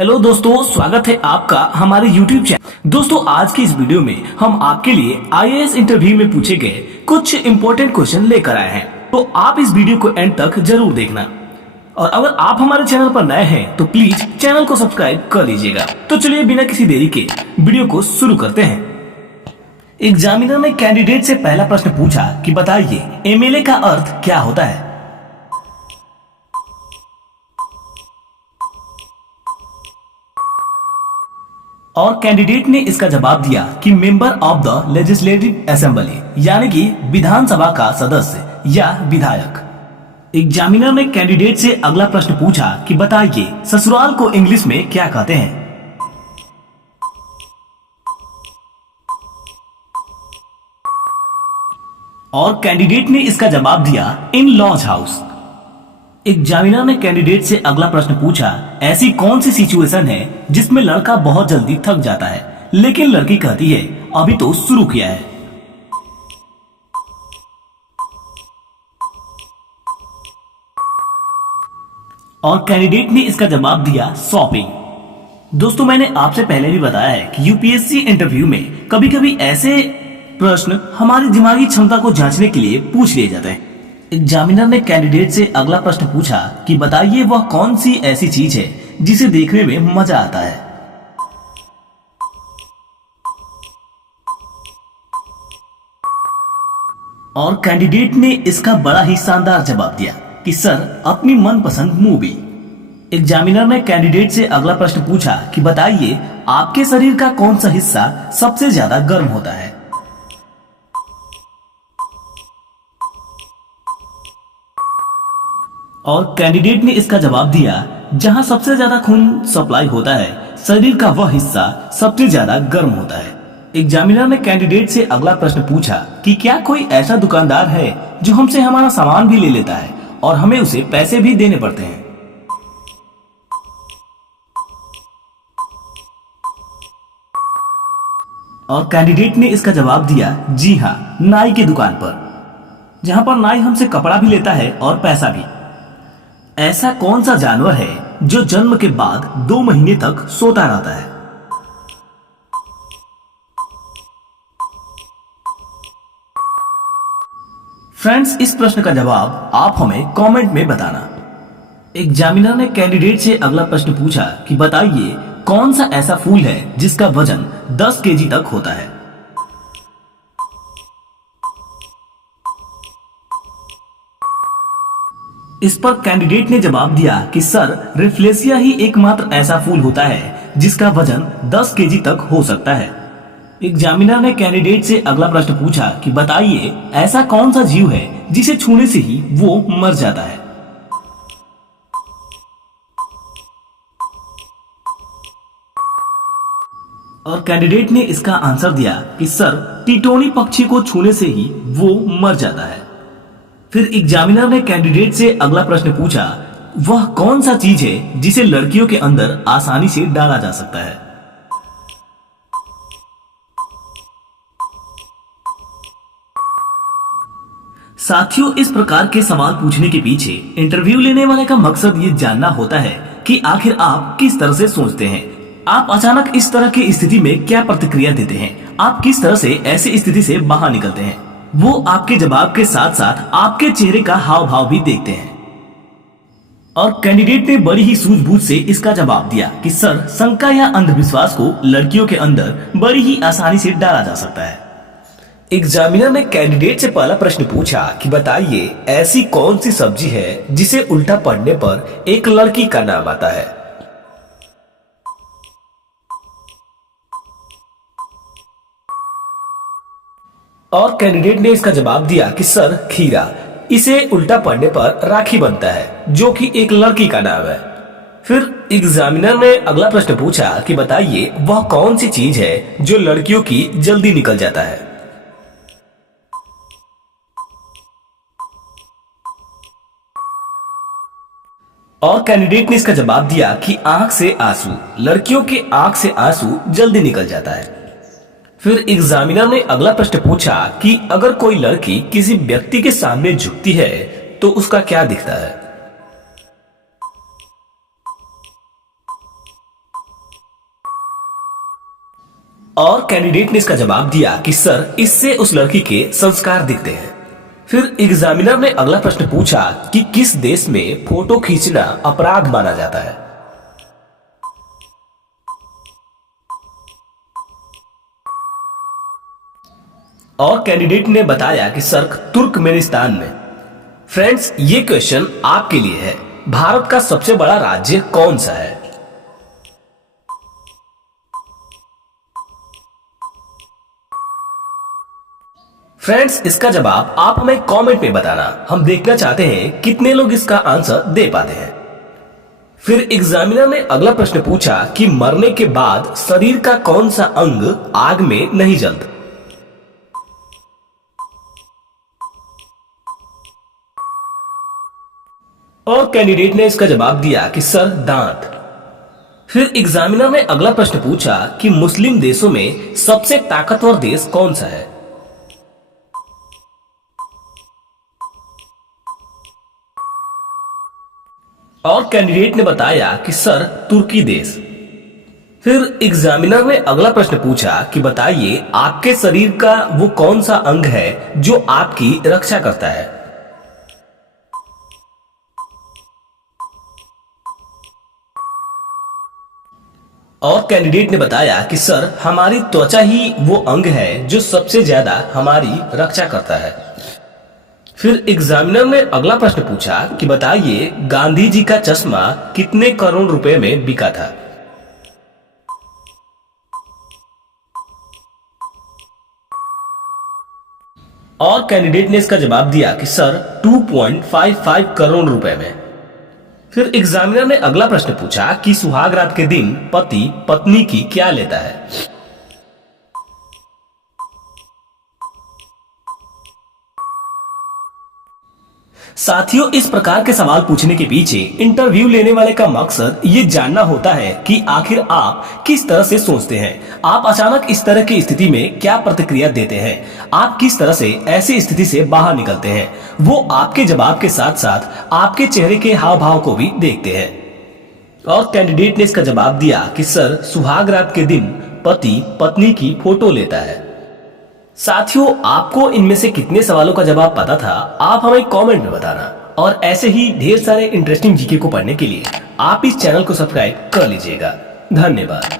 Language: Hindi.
हेलो दोस्तों, स्वागत है आपका हमारे YouTube चैनल। दोस्तों, आज की इस वीडियो में हम आपके लिए आईएएस इंटरव्यू में पूछे गए कुछ इंपॉर्टेंट क्वेश्चन लेकर आए हैं, तो आप इस वीडियो को एंड तक जरूर देखना। और अगर आप हमारे चैनल पर नए हैं तो प्लीज चैनल को सब्सक्राइब कर लीजिएगा। तो चलिए बिना किसी देरी के वीडियो को शुरू करते हैं। एग्जामिनर ने कैंडिडेट से पहला प्रश्न पूछा कि बताइए एमएलए का अर्थ क्या होता है। और कैंडिडेट ने इसका जवाब दिया कि member of the legislative assembly, यानी कि विधानसभा का सदस्य या विधायक। एग्जामिनर ने कैंडिडेट से अगला प्रश्न पूछा कि बताइए ससुराल को इंग्लिश में क्या कहते हैं। और कैंडिडेट ने इसका जवाब दिया इन लॉज हाउस। एग्जामिनर ने कैंडिडेट से अगला प्रश्न पूछा ऐसी कौन सी सिचुएशन है जिसमें लड़का बहुत जल्दी थक जाता है लेकिन लड़की कहती है अभी तो शुरू किया है। और कैंडिडेट ने इसका जवाब दिया शॉपिंग। दोस्तों, मैंने आपसे पहले भी बताया है कि यूपीएससी इंटरव्यू में कभी कभी ऐसे प्रश्न हमारी दिमागी क्षमता को जांचने के लिए पूछ लिए जाते हैं। एग्जामिनर ने कैंडिडेट से अगला प्रश्न पूछा कि बताइए वह कौन सी ऐसी चीज है जिसे देखने में मजा आता है। और कैंडिडेट ने इसका बड़ा ही शानदार जवाब दिया कि सर अपनी मनपसंद मूवी। एग्जामिनर ने कैंडिडेट से अगला प्रश्न पूछा कि बताइए आपके शरीर का कौन सा हिस्सा सबसे ज्यादा गर्म होता है। और कैंडिडेट ने इसका जवाब दिया जहां सबसे ज्यादा खून सप्लाई होता है शरीर का वह हिस्सा सबसे ज्यादा गर्म होता है। एग्जामिनर ने कैंडिडेट से अगला प्रश्न पूछा कि क्या कोई ऐसा दुकानदार है जो हमसे हमारा सामान भी ले लेता है और हमें उसे पैसे भी देने पड़ते हैं। और कैंडिडेट ने इसका जवाब दिया जी हाँ, नाई की दुकान पर, जहां पर नाई हमसे कपड़ा भी लेता है और पैसा भी। ऐसा कौन सा जानवर है जो जन्म के बाद 2 महीने तक सोता रहता है। फ्रेंड्स, इस प्रश्न का जवाब आप हमें कमेंट में बताना। एग्जामिनर ने कैंडिडेट से अगला प्रश्न पूछा कि बताइए कौन सा ऐसा फूल है जिसका वजन 10 केजी तक होता है। इस पर कैंडिडेट ने जवाब दिया कि सर रिफ्लेसिया ही एकमात्र ऐसा फूल होता है जिसका वजन 10 केजी तक हो सकता है। एग्जामिनर ने कैंडिडेट से अगला प्रश्न पूछा कि बताइए ऐसा कौन सा जीव है जिसे छूने से ही वो मर जाता है। और कैंडिडेट ने इसका आंसर दिया कि सर टिटोनी पक्षी को छूने से ही वो मर जाता है। फिर एग्जामिनर ने कैंडिडेट से अगला प्रश्न पूछा वह कौन सा चीज है जिसे लड़कियों के अंदर आसानी से डाला जा सकता है। साथियों, इस प्रकार के सवाल पूछने के पीछे इंटरव्यू लेने वाले का मकसद ये जानना होता है कि आखिर आप किस तरह से सोचते हैं। आप अचानक इस तरह की स्थिति में क्या प्रतिक्रिया देते हैं, आप किस तरह से ऐसी स्थिति से बाहर निकलते हैं। वो आपके जवाब के साथ साथ आपके चेहरे का हाव भाव भी देखते हैं। और कैंडिडेट ने बड़ी ही सूझबूझ से इसका जवाब दिया कि सर शंका या अंधविश्वास को लड़कियों के अंदर बड़ी ही आसानी से डाला जा सकता है। एग्जामिनर ने कैंडिडेट से पहला प्रश्न पूछा कि बताइए ऐसी कौन सी सब्जी है जिसे उल्टा पढ़ने पर एक लड़की का नाम आता है। और कैंडिडेट ने इसका जवाब दिया कि सर खीरा, इसे उल्टा पढ़ने पर राखी बनता है जो कि एक लड़की का नाम है। फिर एग्जामिनर ने अगला प्रश्न पूछा कि बताइए वह कौन सी चीज है जो लड़कियों की जल्दी निकल जाता है। और कैंडिडेट ने इसका जवाब दिया कि आंख से आंसू, लड़कियों के आंख से आंसू जल्दी निकल जाता है। फिर एग्जामिनर ने अगला प्रश्न पूछा कि अगर कोई लड़की किसी व्यक्ति के सामने झुकती है तो उसका क्या दिखता है। और कैंडिडेट ने इसका जवाब दिया कि सर इससे उस लड़की के संस्कार दिखते हैं। फिर एग्जामिनर ने अगला प्रश्न पूछा कि किस देश में फोटो खींचना अपराध माना जाता है। और कैंडिडेट ने बताया कि सर तुर्कमेनिस्तान में। फ्रेंड्स, ये क्वेश्चन आपके लिए है। भारत का सबसे बड़ा राज्य कौन सा है? फ्रेंड्स, इसका जवाब आप हमें कमेंट में बताना। हम देखना चाहते हैं कितने लोग इसका आंसर दे पाते हैं। फिर एग्जामिनर ने अगला प्रश्न पूछा कि मरने के बाद शरीर का कौन सा अंग आग में नहीं जलता। और कैंडिडेट ने इसका जवाब दिया कि सर दांत। फिर एग्जामिनर ने अगला प्रश्न पूछा कि मुस्लिम देशों में सबसे ताकतवर देश कौन सा है। और कैंडिडेट ने बताया कि सर तुर्की देश। फिर एग्जामिनर ने अगला प्रश्न पूछा कि बताइए आपके शरीर का वो कौन सा अंग है जो आपकी रक्षा करता है। और कैंडिडेट ने बताया कि सर हमारी त्वचा ही वो अंग है जो सबसे ज्यादा हमारी रक्षा करता है। फिर एग्जामिनर ने अगला प्रश्न पूछा कि बताइए गांधी जी का चश्मा कितने करोड़ रुपए में बिका था। और कैंडिडेट ने इसका जवाब दिया कि सर 2.55 करोड़ रुपए में। फिर एग्जामिनर ने अगला प्रश्न पूछा कि सुहाग रात के दिन पति पत्नी की क्या लेता है। साथियों, इस प्रकार के सवाल पूछने के पीछे इंटरव्यू लेने वाले का मकसद ये जानना होता है कि आखिर आप किस तरह से सोचते हैं। आप अचानक इस तरह की स्थिति में क्या प्रतिक्रिया देते हैं, आप किस तरह से ऐसी स्थिति से बाहर निकलते हैं। वो आपके जवाब के साथ साथ आपके चेहरे के हाव भाव को भी देखते हैं। और कैंडिडेट ने इसका जवाब दिया कि सर सुहाग रात के दिन पति पत्नी की फोटो लेता है। साथियों, आपको इनमें से कितने सवालों का जवाब पता था, आप हमें कमेंट में बताना। और ऐसे ही ढेर सारे इंटरेस्टिंग जीके को पढ़ने के लिए आप इस चैनल को सब्सक्राइब कर लीजिएगा। धन्यवाद।